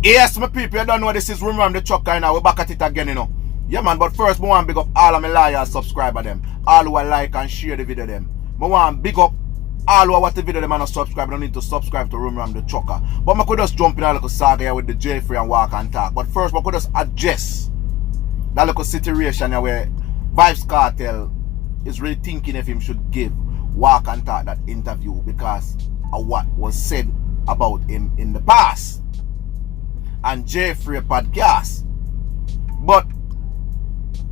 Yes, my people, you don't know this is Rum the Truck now. We're back at it again, you know. Yeah, man, but first, I want to big up all of my loyal subscribers, them. All who like and share the video, them. I want to big up all who watch the video, them and not subscribe. Don't need to subscribe to Rum the Trucker. But I could just jump in a little saga here with the J3 and Walk and Talk. But first, I could just address that little situation here where Vybz Kartel is really thinking if him should give Walk and Talk that interview because of what was said about him in the past and JAII podcast. But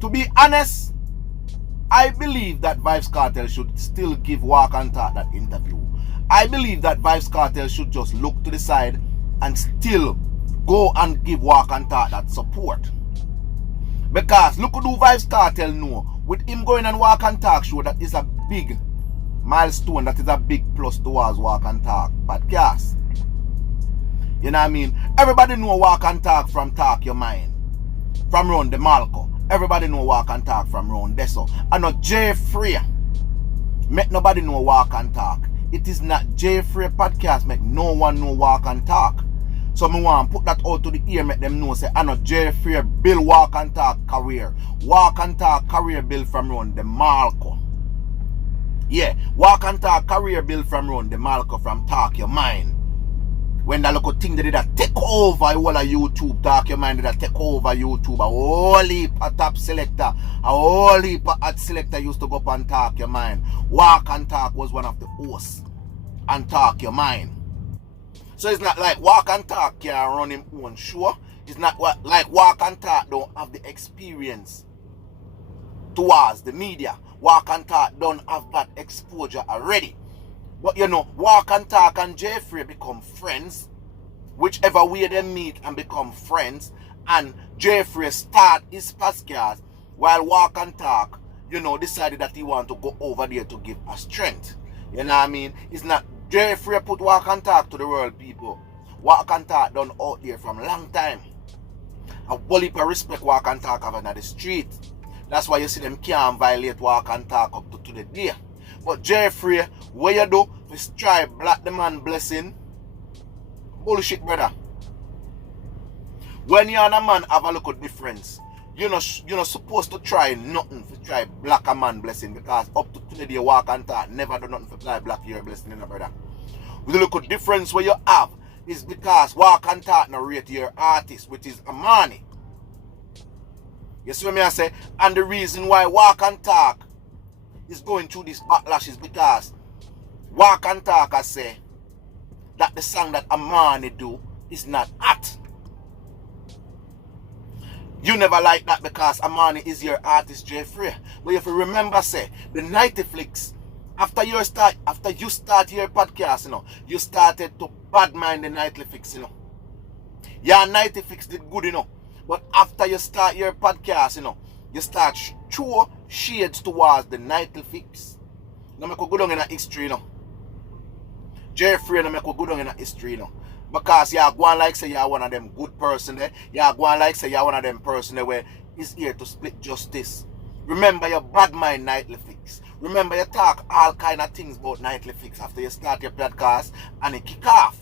to be honest, I believe that Vybz Kartel should still give Walk and Talk that interview. I believe that Vybz Kartel should just look to the side and still go and give Walk and Talk that support. Because look who Vybz Kartel know. With him going on Walk and Talk show, that is a big milestone, that is a big plus towards Walk and Talk podcast. You know what I mean? Everybody know Walk and Talk from Talk Your Mind. From round the Malco. Everybody know Walk and Talk from round Deso. And not JAII. Make nobody know Walk and Talk. It is not JAII podcast make no one know Walk and Talk. So me want to put that out to the ear, make them know say I know JAII build Walk and Talk career. Walk and Talk career build from round the Malco. Yeah, Walk and Talk career build from round the Malco from Talk Your Mind. When that little thing they did that take over all of YouTube, Talk Your Mind did that take over YouTube. A whole heap of top selector, a whole heap of ad selector used to go up and Talk Your Mind. Walk and Talk was one of the hosts and Talk Your Mind. So it's not like Walk and Talk can run him own show. It's not like Walk and Talk don't have the experience towards the media. Walk and Talk don't have that exposure already. But you know, Walk and Talk and JAII become friends. Whichever way they meet and become friends. And JAII start his podcast while Walk and Talk, you know, decided that he want to go over there to give a strength. You know what I mean? It's not JAII put Walk and Talk to the world, people. Walk and Talk done out there from a long time. A whole heap of respect Walk and Talk have in the street. That's why you see them can't violate Walk and Talk up to today. But JAII, what you do is try block the man blessing. Bullshit, brother. When you and a man have a look at difference, you're not supposed to try nothing to try block a man blessing, because up to today Walk and Talk never do nothing to try block your blessing, brother. With the look at difference where you have is because Walk and Talk not rate your artist, which is Amani. You see what I say? And the reason why Walk and Talk is going through this backlash is because Walk and Talk I say that the song that Amani do is not hot. You never like that because Amani is your artist, JAII. But if you remember, say the Netflix, after you start your podcast, you know, you started to bad mind the Netflix, you know. Your Netflix did good, you know. But after you start your podcast, you know, you start throw shades towards the Netflix. Now make go down in a history, you know. JAII now make go down in a history, you know. Because you are going like say you are one of them good person there. You are going like say you are one of them person there where is here to split justice. Remember your bad mind Netflix. Remember you talk all kind of things about Netflix after you start your podcast and it kick off.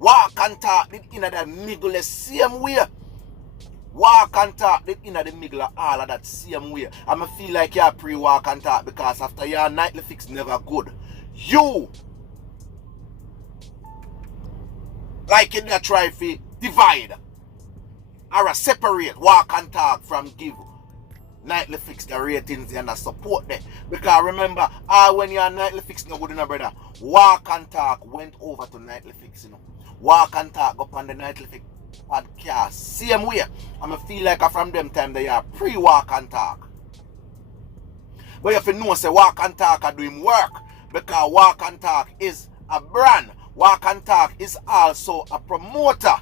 Walk and Talk did in that middle the same way. Walk and Talk did in the middle of all of that same way. I'ma feel like you're pre-Walk and Talk because after your Netflix never good. You like you not try to divide or separate Walk and Talk from give Netflix the ratings and the support there. Because remember, when you're on Netflix no good enough, brother, Walk and Talk went over to Netflix, you know. Walk and Talk up on the Netflix podcast same way. I feel like from them time they are pre-Walk and Talk. But if you know say Walk and Talk are doing work, because Walk and Talk is a brand. Walk and Talk is also a promoter.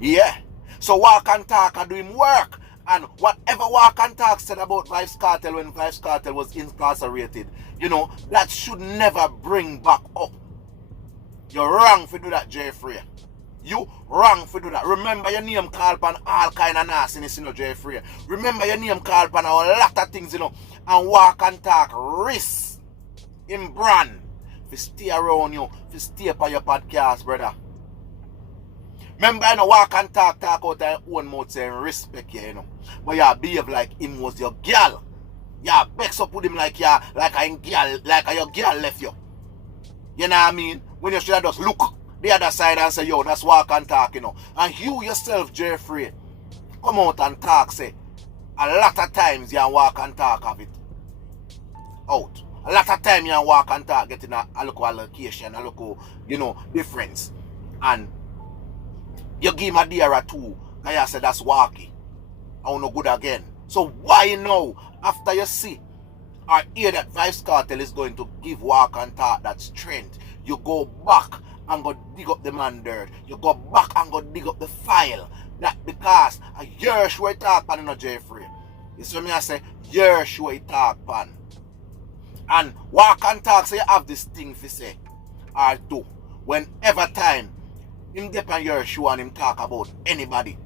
Yeah. So Walk and Talk are doing work. And whatever Walk and Talk said about Vybz Kartel when Vybz Kartel was incarcerated, you know, that should never bring back up. You're wrong for do that, JAII. You wrong for do that. Remember your name called upon all kind of nastiness, you know, JAII. Remember your name called upon a lot of things, you know. And Walk and Talk risk in brand to stay around you, to stay up on your podcast, brother. Remember, I know walk and talk out your own mouth saying respect you, you know. But you behave like him was your girl. You vex up with him like you like your girl left you. You know what I mean? When you should have just look the other side and say, yo, that's walk and talk, you know. And you yourself, Jeffrey, come out and talk, say, a lot of times you walk and talk of it out. A lot of time you walk and talk, getting a local allocation, a local, you know, difference. And you give him a deer or two, and you say that's walkie. I no good again. So why now, after you see or hear that Vybz Kartel is going to give walk and talk that strength, you go back and go dig up the man dirt. You go back and go dig up the file. That because a year show talk pan, you know, Jeffrey. You see me I say, year show talk pan. And walk and talk, so you have this thing to say or do. Whenever time him depend your show and him talk about anybody.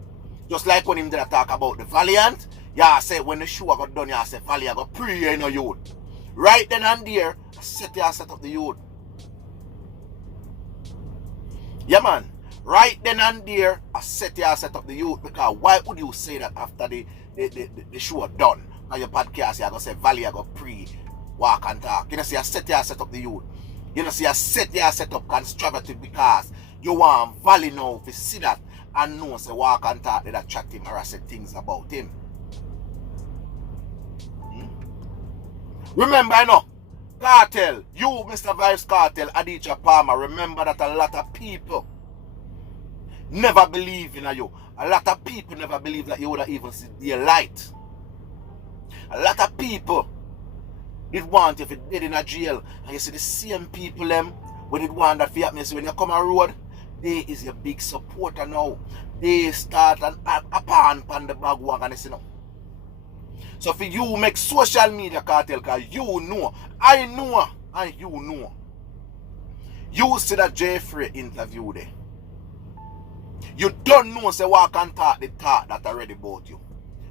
Just like when him did talk about the Valiant, yeah, say when the show got done, yeah, say Valiant got pre in your youth. Right then and there, set up the youth. Yeah, man. Right then and there, I set up the youth. Because why would you say that after the show done on your podcast, you're going to say Valiant got pre walk and talk? You know, see, I set up the youth. You know, see, I set up conservative because you want Valley now to see that and know say walk and talk that chat him or say things about him. Remember, I know, Kartel, you, Mr. Vybz Kartel, Aditya Palmer, remember that a lot of people never believe in you. A lot of people never believe that you would have even see the light. A lot of people did want if it did in a jail. And you see the same people them when it want that for happen. So when you come on road, they is your big supporter now. They start an upon the bag wagon, you know. So for you make social media, Kartel, because you know, I know, and you know. You see that Jeffrey interview there. You don't know say walk and talk the talk that already about you.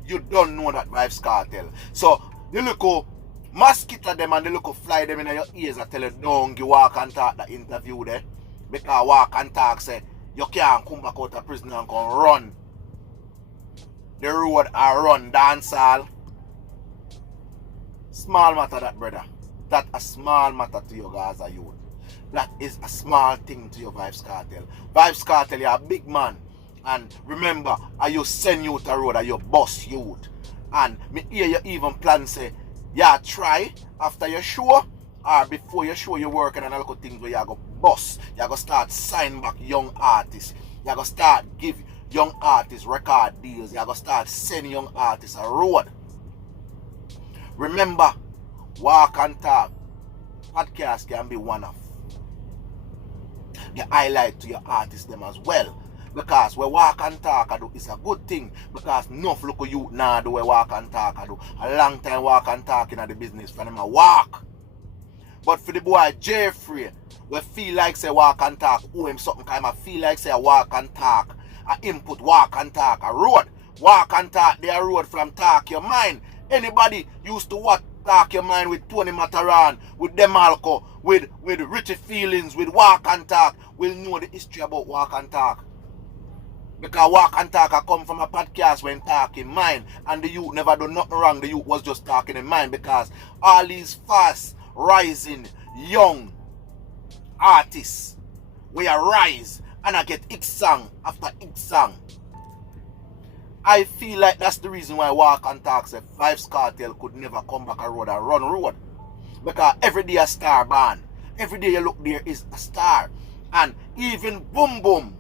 You don't know that Vybz Kartel. So the look mosquito them and the look fly them in your ears and tell you don't you walk and talk that interview there. Because walk and talk say you can't come back out of prison and come run the road or run dancehall. Small matter that, brother. That a small matter to you guys as youth. That is a small thing to your Vybz Kartel. Vybz Kartel, you're a big man. And remember, are you send you to road, are you boss youth. And me hear you even plan say, yeah, try after your show or before your show you're working on a lot of things where you go boss. You go start sign back young artists. You go start give young artists record deals. You go start send young artists a road. Remember, walk and talk podcast can be one of the highlight to your artists them as well. Because we walk and talk I do is a good thing. Because enough local youth now do we walk and talk I do. A long time walk and talk in the business for them a walk. But for the boy Jeffrey, we feel like say walk and talk, owe him something kind of feel like say a walk and talk, a input walk and talk, a road. Walk and talk, they are road from talk your mind. Anybody used to what talk your mind with Tony Mataran, with Demalco, with Richie Feelings, with walk and talk, will know the history about walk and talk. Because walk and talk I come from a podcast when talk in mind, and the youth never do nothing wrong, the youth was just talking in mind because all these fast rising young artists we are rise and I get X song after X song. I feel like that's the reason why walk and talk say Vybz Kartel could never come back a road and run road. Because every day a star born. Every day you look there is a star. And even Boom Boom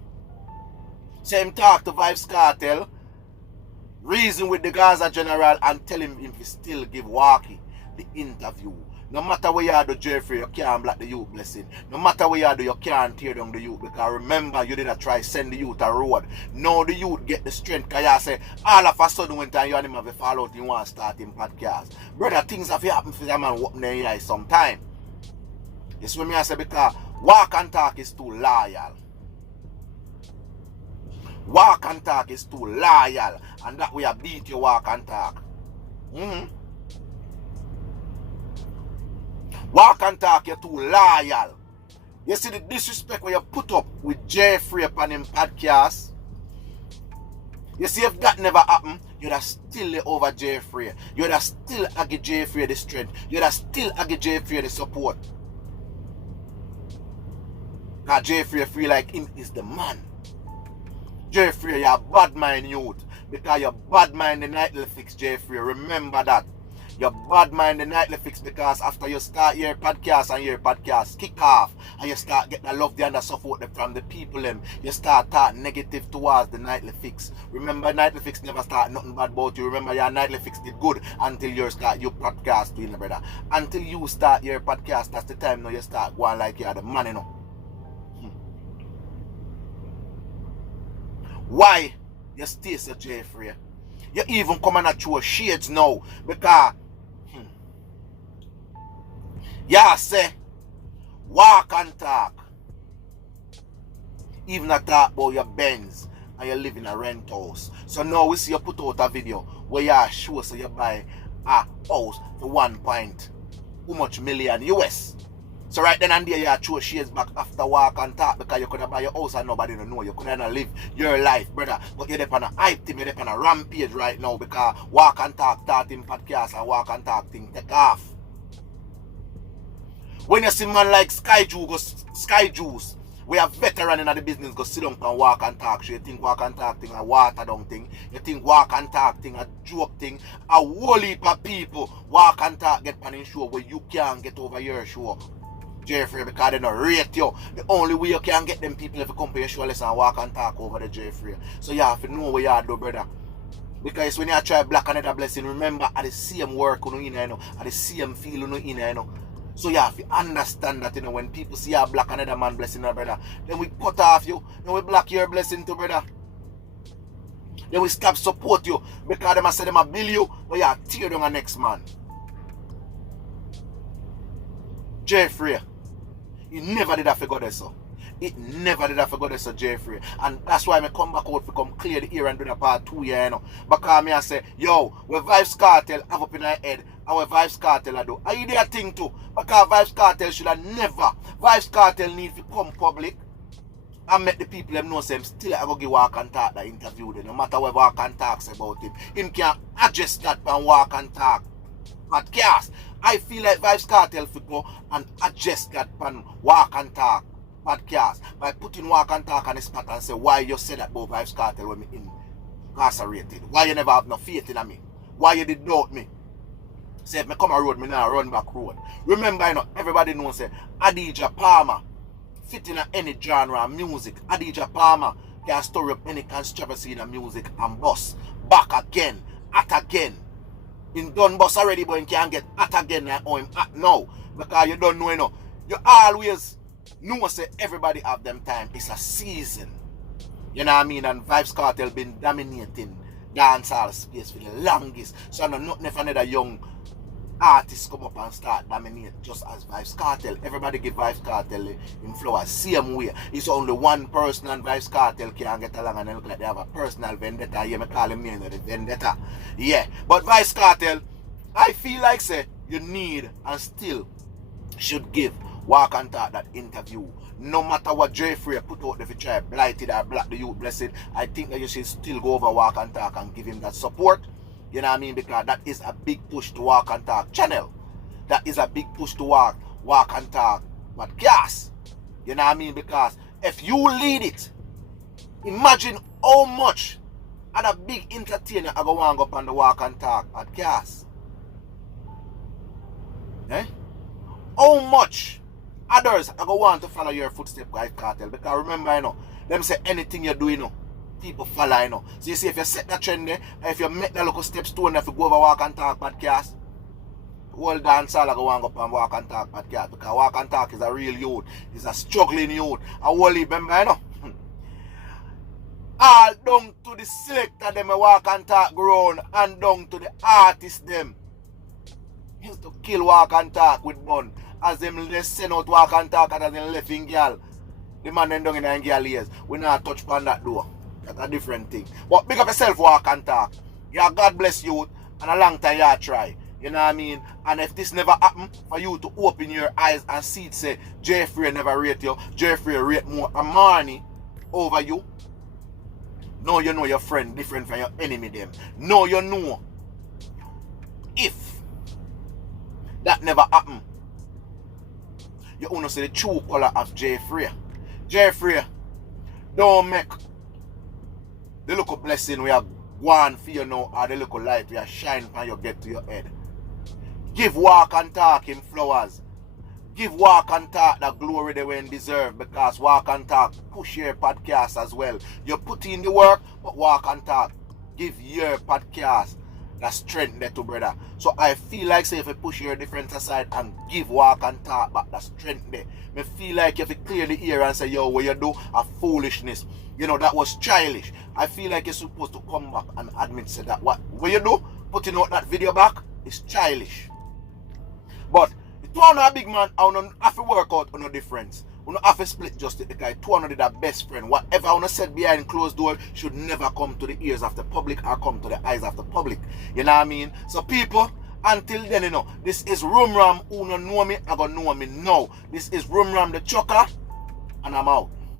say him talk to Vybz Kartel, reason with the Gaza General and tell him if he still give Walkie the interview. No matter where you do, Jeffrey, you can't block the youth blessing. No matter where you do, you can't tear down the youth. Because remember, you didn't try send the youth a road. Now the youth get the strength. Because you say, all of a sudden when time you and him have a fall out, you want to start him podcast. Brother, things have happened for the man open their eyes sometime. You see what I say? Because walk and talk is too loyal. Walk and talk is too loyal. And that way I beat your walk and talk. Walk and talk, you're too loyal. You see the disrespect where you put up with Jeffrey upon him podcast. You see if that never happened, you'd have still over Jeffrey. You'd have still give Jeffrey the strength. You'd have still give Jeffrey the support. Because Jeffrey feel like him is the man. Jeffrey, you're a bad mind youth. Because you're bad mind the nightly fix, Jeffrey. Remember that. You're bad mind the nightly fix because after you start your podcast and your podcast kick off and you start getting the love and the support from the people them, you start talking negative towards the nightly fix. Remember nightly fix never start nothing bad about you. Remember your nightly fix did good until you start your podcast doing, brother. Until you start your podcast, that's the time now you start going like you're the man, you know. Why you stay so Jeffrey? You even come and throw shades now because yeah, say walk and talk. Even a talk about your Benz and you live in a rent house. So now we see you put out a video where you show so you buy a house for 1 point how much million US. So right then and there you throw shades back after walk and talk because you could have buy your house and nobody don't know. You could have live your life, brother. But you're on a hype team, you're on a rampage right now because walk and talk starting podcast and walk and talk thing take off. When you see man like Sky Juice, we are veteran in the business, go sit down and walk and talk. So you think walk and talk thing a water down thing. You think walk and talk thing a joke thing. A whole heap of people walk and talk get on in show where you can't get over your show. Jeffrey, because they don't rate you. The only way you can get them people if you come to your show listen and walk and talk over the Jeffrey. So you have to know what you do, brother. Because when you try black another blessing, remember at the same work you know, at the same feel you know. So you have to understand that, you know, when people see a black another man blessing, brother, then we cut off you, then we block your blessing too, brother. Then we stop support you because them say them a bill you, but you tear down the next man. Jeffrey, he never did that for God, so. It never did that for God, so Jeffrey. And that's why I come back out to come clear the ear and do the part 2 here, you know. Because me I say, yo, we Vybz Kartel have up in our head, and we Vybz Kartel do. Are you there thing too? Because Vybz Kartel should have never. Vybz Kartel need to come public and make the people them know say him still I go give walk and talk that interview them. No matter what walk and talks about him. Him can adjust that and walk and talk podcast. I feel like Vybz Kartel should go and adjust that and walk and talk podcast by putting walk and talk on the spot and say why you say that about Vybz Kartel when me incarcerated. Why you never have no faith in me? Why you did doubt me? Say if me come a road, me now run back road. Remember, you know, everybody knows say Adidja Palmer fit in any genre of music. Adidja Palmer can store up any controversy in the music and bust back again, at again. In done bust already, but you can't get at again or him at now. Because you don't know, you know. You always know say everybody have them time. It's a season. You know what I mean? And Vybz Kartel been dominating dancehall space for the longest. So no nothing if another young artist come up and start dominate just as Vybz Kartel. Everybody give Vybz Kartel in flowers same way. It's only one person and Vybz Kartel can get along and look like they have a personal vendetta. Yeah, me call him the vendetta. Yeah. But Vybz Kartel, I feel like say you need and still should give walk and talk that interview. No matter what Jeffrey put out if you try blighted or black the youth blessed, I think that you should still go over walk and talk and give him that support. You know what I mean? Because that is a big push to walk and talk channel. That is a big push to walk and talk podcast. You know what I mean? Because if you lead it, imagine how much other big entertainer are going to go up on the walk and talk podcast. Eh? How much others are going to want to follow your footsteps, Vybz Kartel? Because remember, you know, them say anything you do, you know, people follow, you know. So you see, if you set that trend there, if you make the local steps to if you go over walk and talk podcast, the whole dance all are going to go up and walk and talk podcast. Because walk and talk is a real youth. It's a struggling youth. A whole remember, you know. All down to the selector them walk and talk ground and down to the artist them. Used to kill walk and talk with bun. As them let's send out walk and talk as them left in girl. The man then down in the girl ears. We not touch upon that door. That's a different thing. But big up yourself walk and talk. Yeah, God bless you and a long time you try. You know what I mean? And if this never happen, for you to open your eyes and see it say, Jeffrey never rate you, Jeffrey rate more Amani over you. Now you know your friend different from your enemy them. Now you know. If that never happen, you only see the true color of Jeffrey. Jeffrey, don't make the little blessing we are going for you now, or the little light we are shining when you get to your head. Give walk and talk him flowers. Give walk and talk the glory they when deserve, because walk and talk push your podcast as well. You put in the work, but walk and talk give your podcast the strength there to brother. So I feel like say if you push your difference aside and give walk and talk back the strength there, me feel like if you clear the ear and say yo what you do a foolishness, you know that was childish. I feel like you're supposed to come back and admit say that what you do, putting out that video back is childish. But it was a big man, I don't have to work out on no difference. We don't have to split justice because 200 is the best friend. Whatever I said behind closed door should never come to the ears of the public or come to the eyes of the public. You know what I mean? So people, until then, you know, this is Room Ram. Who don't know me, I gonna know me now. This is Room Ram the Chucker, and I'm out.